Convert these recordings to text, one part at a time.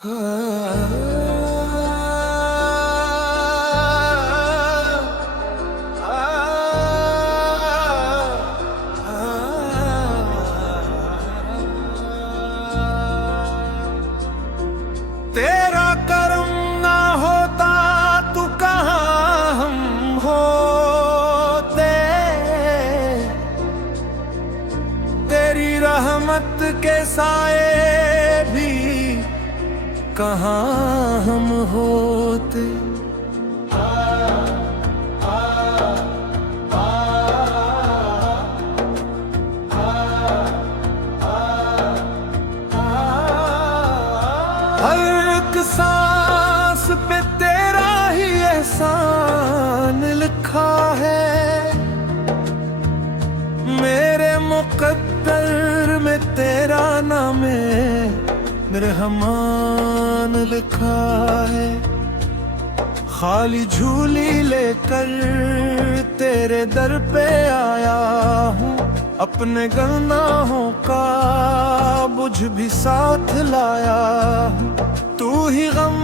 तेरा करम ना होता तू कहाँ हम होते, तेरी रहमत के साए भी कहाँ हम होते। हर एक सांस पे तेरा ही एहसान लिखा है, मेरे मुकद्दर में तेरा नाम रहमान लिखा है। खाली झूली लेकर तेरे दर पे आया हूँ, अपने गुनाहों का बुझ भी साथ लाया हूँ। तू ही गम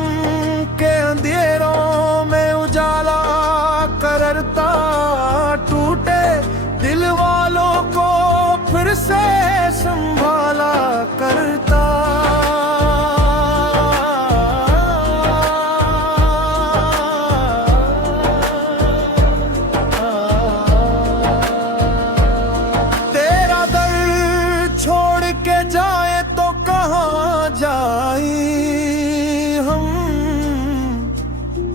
के अंधेरों में उजाला करता, टूटे दिल वालों को फिर से संभाला करता। तेरा दर छोड़ के जाए तो कहाँ जाए हम,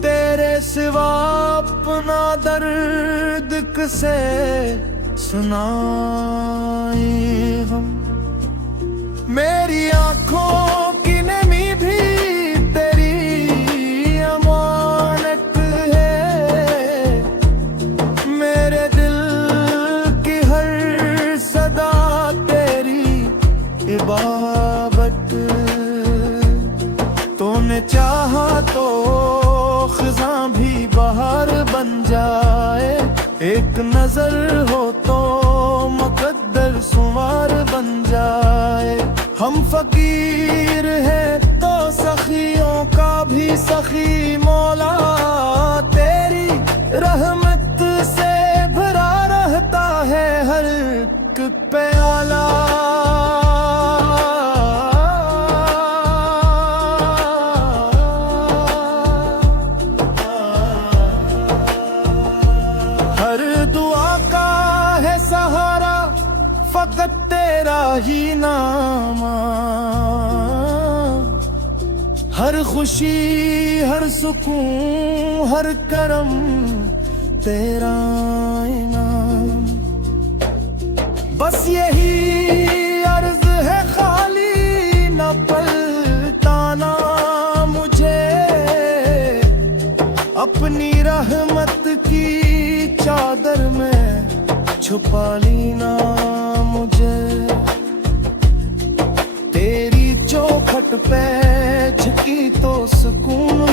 तेरे सिवा अपना दर्द किसे सुनाए हम। मेरी आंखों की नमी भी तेरी अमानत है, मेरे दिल की हर सदा तेरी इबादत। तूने चाहा तो खिज़ां भी बाहर बन जाए, एक नजर हो तो मुकद्दर सुमार बन जाए। हम फकीर हैं तो सखियों का भी सखी मौला, तेरी रहमत से भरा रहता है हर एक प्याला। सहारा फकत तेरा ही नाम, हर खुशी हर सुकून हर करम तेरा इनाम। बस यही अर्ज है खाली न पलटाना मुझे, अपनी रहमत की चादर में छुपा लेना मुझे। तेरी चौखट पे झुकी तो सुकून